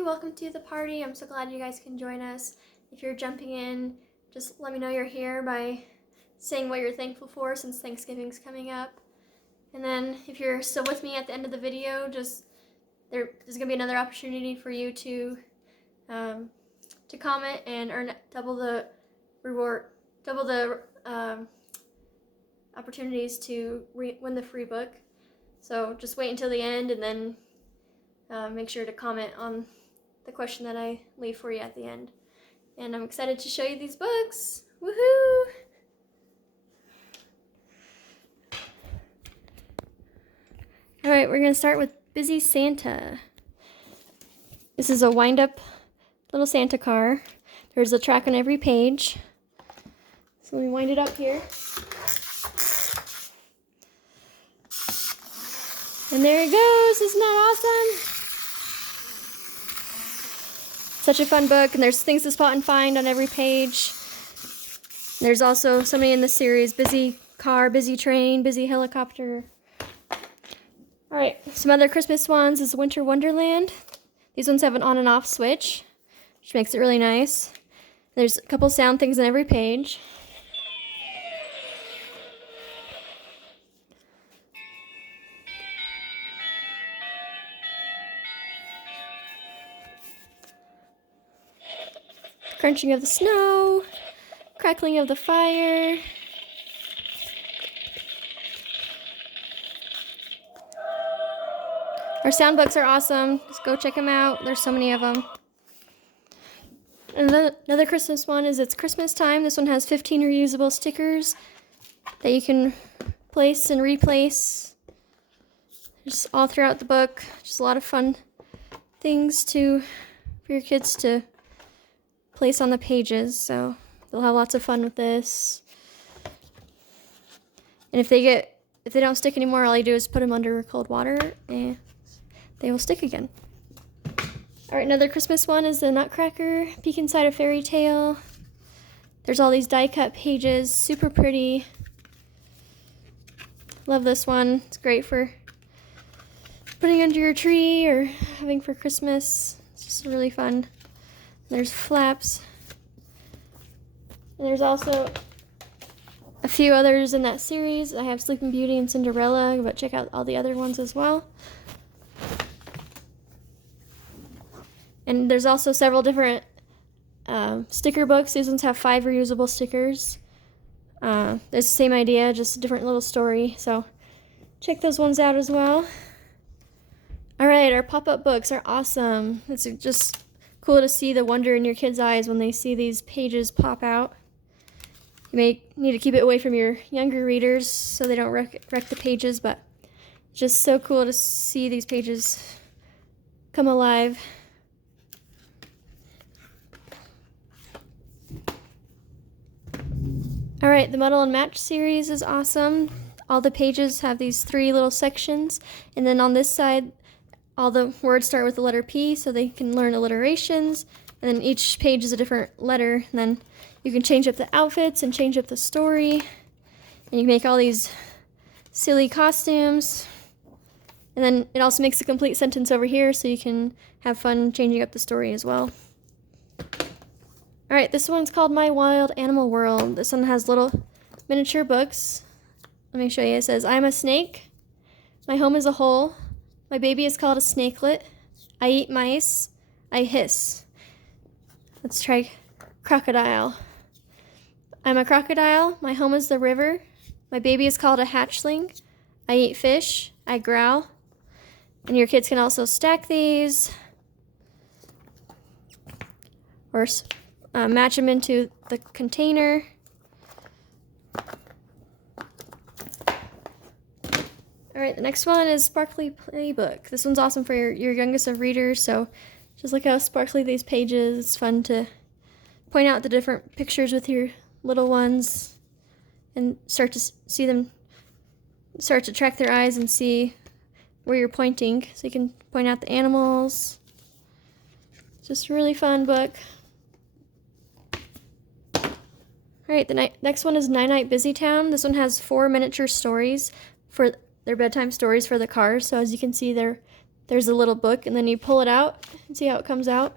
Hi, welcome to the party. I'm so glad you guys can join us. If you're jumping in, just let me know you're here by saying what you're thankful for since Thanksgiving's coming up. And then if you're still with me at the end of the video, there's gonna be another opportunity for you to comment and earn double the reward, double the opportunities to win the free book. So just wait until the end and then make sure to comment on the question that I leave for you at the end. And I'm excited to show you these books. Woohoo! All right, we're gonna start with Busy Santa. This is a wind-up little Santa car. There's a track on every page. So we wind it up here. And there it goes. Isn't that awesome? Such a fun book, and there's things to spot and find on every page. There's also so many in this series: busy car, busy train, busy helicopter. All right, some other Christmas ones is Winter Wonderland. These ones have an on and off switch, which makes it really nice. There's a couple sound things on every page. Crunching of the snow, crackling of the fire. Our sound books are awesome. Just go check them out. There's so many of them. And another Christmas one is It's Christmas Time. This one has 15 reusable stickers that you can place and replace. Just all throughout the book. Just a lot of fun things for your kids to place on the pages. So they'll have lots of fun with this. And if they don't stick anymore, all you do is put them under cold water and they will stick again. All right, another Christmas one is the Nutcracker, Peek Inside a Fairy Tale. There's all these die-cut pages, super pretty. Love this one. It's great for putting under your tree or having for Christmas. It's just really fun. There's flaps. And there's also a few others in that series. I have Sleeping Beauty and Cinderella, but check out all the other ones as well. And there's also several different sticker books. These ones have 5 reusable stickers. There's the same idea, just a different little story. So check those ones out as well. All right, our pop-up books are awesome. It's just cool to see the wonder in your kids' eyes when they see these pages pop out. You may need to keep it away from your younger readers so they don't wreck the pages, but it's just so cool to see these pages come alive. All right, the Muddle and Match series is awesome. All the pages have these 3 little sections, and then on this side, all the words start with the letter P so they can learn alliterations, and then each page is a different letter, and then you can change up the outfits and change up the story, and you can make all these silly costumes, and then it also makes a complete sentence over here so you can have fun changing up the story as well. All right, this one's called My Wild Animal World. This one has little miniature books. Let me show you. It says, I'm a snake. My home is a hole. My baby is called a snakelet. I eat mice. I hiss. Let's try crocodile. I'm a crocodile. My home is the river. My baby is called a hatchling. I eat fish. I growl. And your kids can also stack these or match them into the container. All right, the next one is Sparkly Playbook. This one's awesome for your youngest of readers, so just look how sparkly these pages. It's fun to point out the different pictures with your little ones and start to see them, start to track their eyes and see where you're pointing. So you can point out the animals. It's just a really fun book. All right, the next one is Night Night Busy Town. This one has 4 miniature stories for their bedtime stories for the cars. So as you can see, they're there's a little book, and then you pull it out and see how it comes out.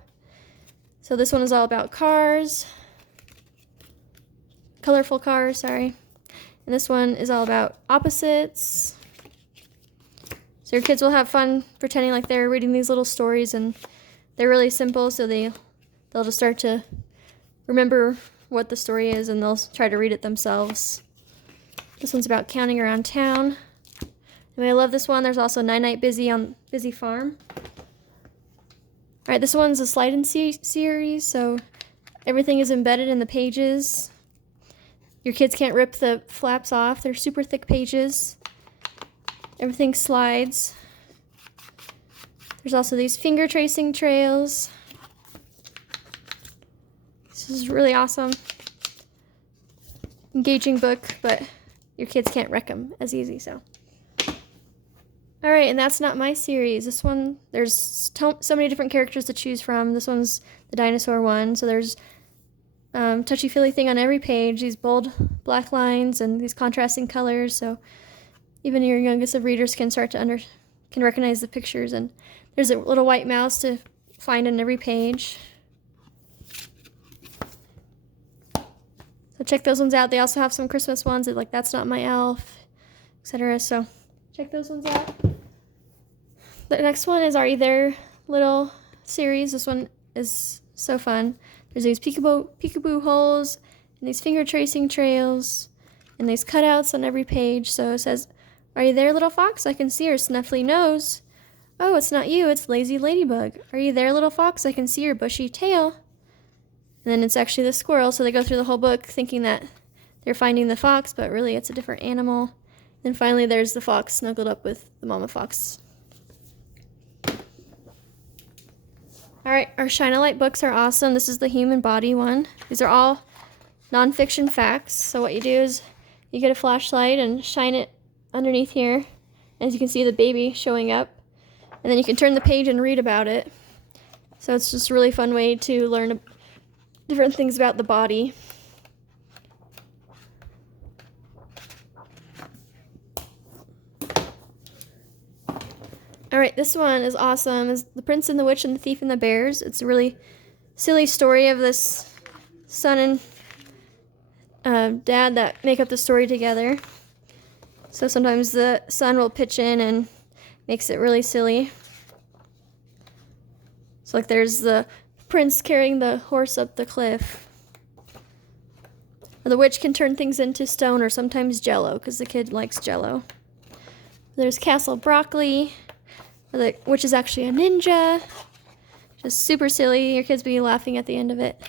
So this one is all about cars, colorful cars, sorry. And this one is all about opposites. So your kids will have fun pretending like they're reading these little stories, and they're really simple, so they'll just start to remember what the story is, and they'll try to read it themselves. This one's about counting around town. And I love this one. There's also Night Night Busy on Busy Farm. All right, this one's a slide and series, so everything is embedded in the pages. Your kids can't rip the flaps off. They're super thick pages. Everything slides. There's also these finger tracing trails. This is really awesome. Engaging book, but your kids can't wreck them as easy, so. All right, and that's not my series. This one, there's so many different characters to choose from. This one's the dinosaur one, so there's touchy-feely thing on every page, these bold black lines and these contrasting colors, so even your youngest of readers can start to can recognize the pictures. And there's a little white mouse to find on every page. So check those ones out. They also have some Christmas ones, like That's Not My Elf, etc. So check those ones out. The next one is Are You There little series. This one is so fun. There's these peekaboo holes and these finger tracing trails and these cutouts on every page. So it says, Are you there, little fox? I can see your snuffly nose. Oh, it's not you, it's lazy ladybug. Are you there, little fox? I can see your bushy tail. And then it's actually the squirrel, so they go through the whole book thinking that they're finding the fox, but really it's a different animal. Then finally there's the fox snuggled up with the mama fox. All right, our Shine a Light books are awesome. This is the human body one. These are all nonfiction facts. So what you do is you get a flashlight and shine it underneath here. As you can see, the baby showing up. And then you can turn the page and read about it. So it's just a really fun way to learn different things about the body. All right, this one is awesome. It's The Prince and the Witch and the Thief and the Bears. It's a really silly story of this son and dad that make up the story together. So sometimes the son will pitch in and makes it really silly. So like there's the prince carrying the horse up the cliff. Or the witch can turn things into stone or sometimes jello, because the kid likes jello. There's Castle Broccoli, which is actually a ninja. Just super silly. Your kids will be laughing at the end of it.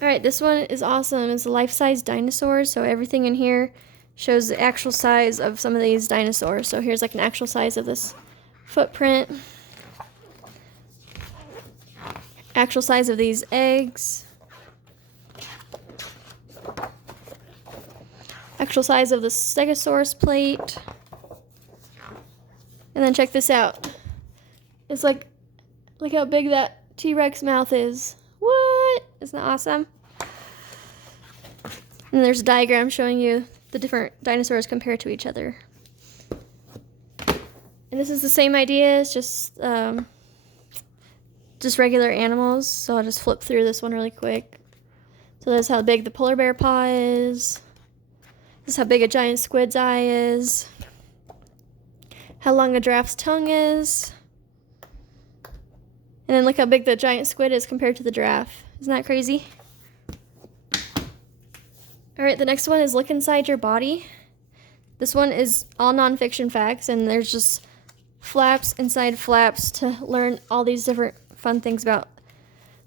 Alright, this one is awesome. It's a life-size dinosaur, so everything in here shows the actual size of some of these dinosaurs. So here's like an actual size of this footprint. Actual size of these eggs. Actual size of the Stegosaurus plate. And then check this out. It's like, look how big that T-Rex mouth is. What? Isn't that awesome? And there's a diagram showing you the different dinosaurs compared to each other. And this is the same idea, it's just regular animals. So I'll just flip through this one really quick. So that's how big the polar bear paw is. This is how big a giant squid's eye is. How long a giraffe's tongue is. And then look how big the giant squid is compared to the giraffe. Isn't that crazy? Alright, the next one is Look Inside Your Body. This one is all nonfiction facts, and there's just flaps inside flaps to learn all these different fun things about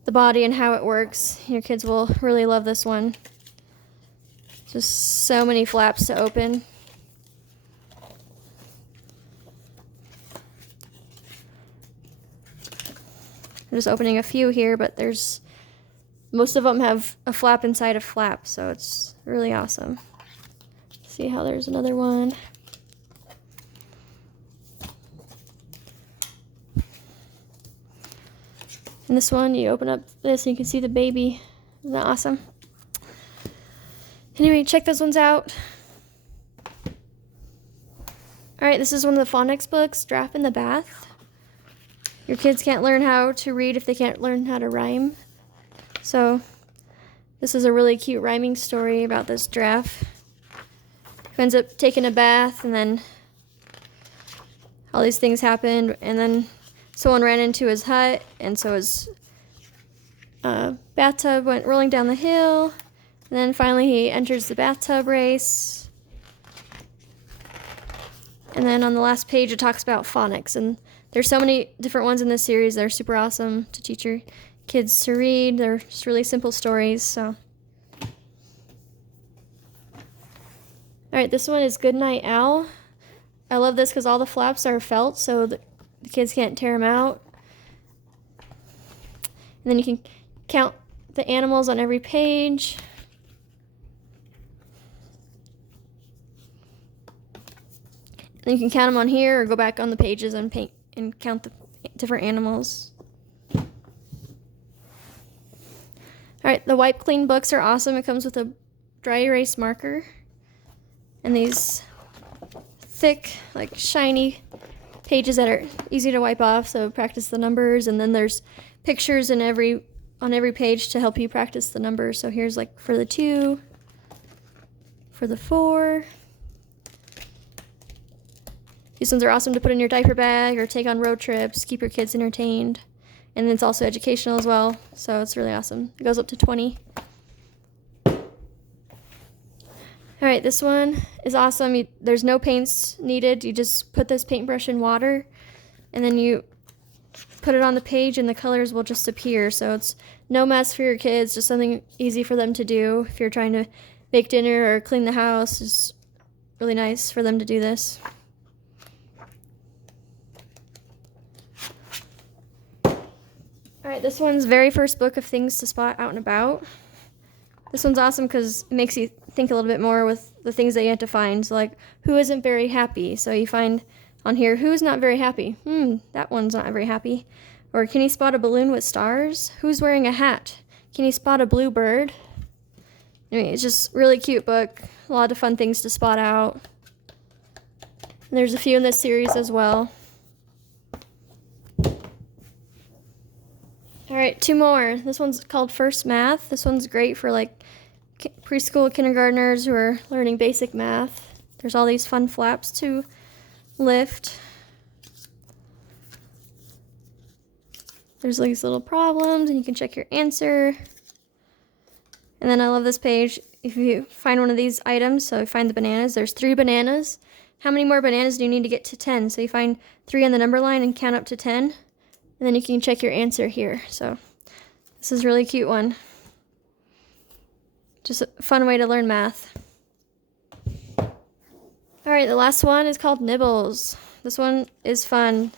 the body and how it works. Your kids will really love this one. Just so many flaps to open. I'm just opening a few here, but most of them have a flap inside a flap, so it's really awesome. See how there's another one. And this one, you open up this and you can see the baby. Isn't that awesome? Anyway, check those ones out. All right, this is one of the phonics books, Draft in the Bath. Your kids can't learn how to read if they can't learn how to rhyme. So this is a really cute rhyming story about this giraffe who ends up taking a bath, and then all these things happened, and then someone ran into his hut, and so his bathtub went rolling down the hill, and then finally he enters the bathtub race. And then on the last page it talks about phonics, and there's so many different ones in this series that are super awesome to teach your kids to read. They're just really simple stories. So, all right, this one is Goodnight Owl. I love this because all the flaps are felt, so the kids can't tear them out. And then you can count the animals on every page. And you can count them on here or go back on the pages and paint and count the different animals. All right, the Wipe Clean books are awesome. It comes with a dry erase marker and these thick, like shiny pages that are easy to wipe off, so practice the numbers. And then there's pictures on every page to help you practice the numbers. So here's like for the 2, for the 4. These ones are awesome to put in your diaper bag or take on road trips, keep your kids entertained. And it's also educational as well, so it's really awesome. It goes up to 20. All right, this one is awesome. There's no paints needed. You just put this paintbrush in water, and then you put it on the page and the colors will just appear. So it's no mess for your kids, just something easy for them to do. If you're trying to make dinner or clean the house, it's really nice for them to do this. All right, this one's very first book of things to spot out and about. This one's awesome because it makes you think a little bit more with the things that you have to find. So like, who isn't very happy? So you find on here, who's not very happy? That one's not very happy. Or can you spot a balloon with stars? Who's wearing a hat? Can you spot a blue bird? I mean, it's just a really cute book. A lot of fun things to spot out. And there's a few in this series as well. All right, 2 more. This one's called First Math. This one's great for like preschool kindergartners who are learning basic math. There's all these fun flaps to lift. There's these little problems and you can check your answer. And then I love this page. If you find one of these items, so you find the bananas, there's 3 bananas. How many more bananas do you need to get to 10? So you find 3 on the number line and count up to 10. And then you can check your answer here. So this is a really cute one. Just a fun way to learn math. All right, the last one is called Nibbles. This one is fun.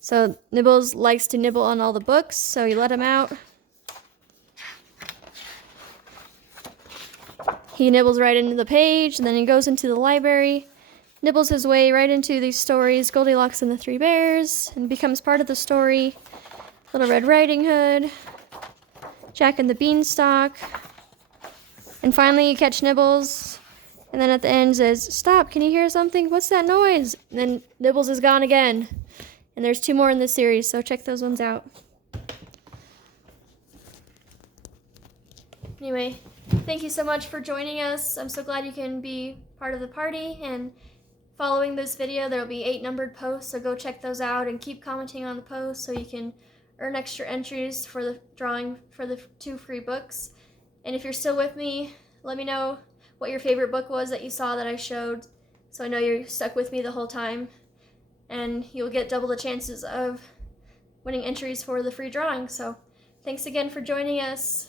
So Nibbles likes to nibble on all the books, so you let him out. He nibbles right into the page, and then he goes into the library, nibbles his way right into these stories, Goldilocks and the 3 Bears, and becomes part of the story. Little Red Riding Hood, Jack and the Beanstalk, and finally you catch Nibbles, and then at the end says, "Stop, can you hear something? What's that noise?" And then Nibbles is gone again. And there's 2 more in this series, so check those ones out. Anyway, thank you so much for joining us. I'm so glad you can be part of the party, and following this video, there will be 8 numbered posts, so go check those out and keep commenting on the posts so you can earn extra entries for the drawing for the 2 free books. And if you're still with me, let me know what your favorite book was that you saw that I showed, so I know you're stuck with me the whole time. And you'll get double the chances of winning entries for the free drawing. So thanks again for joining us.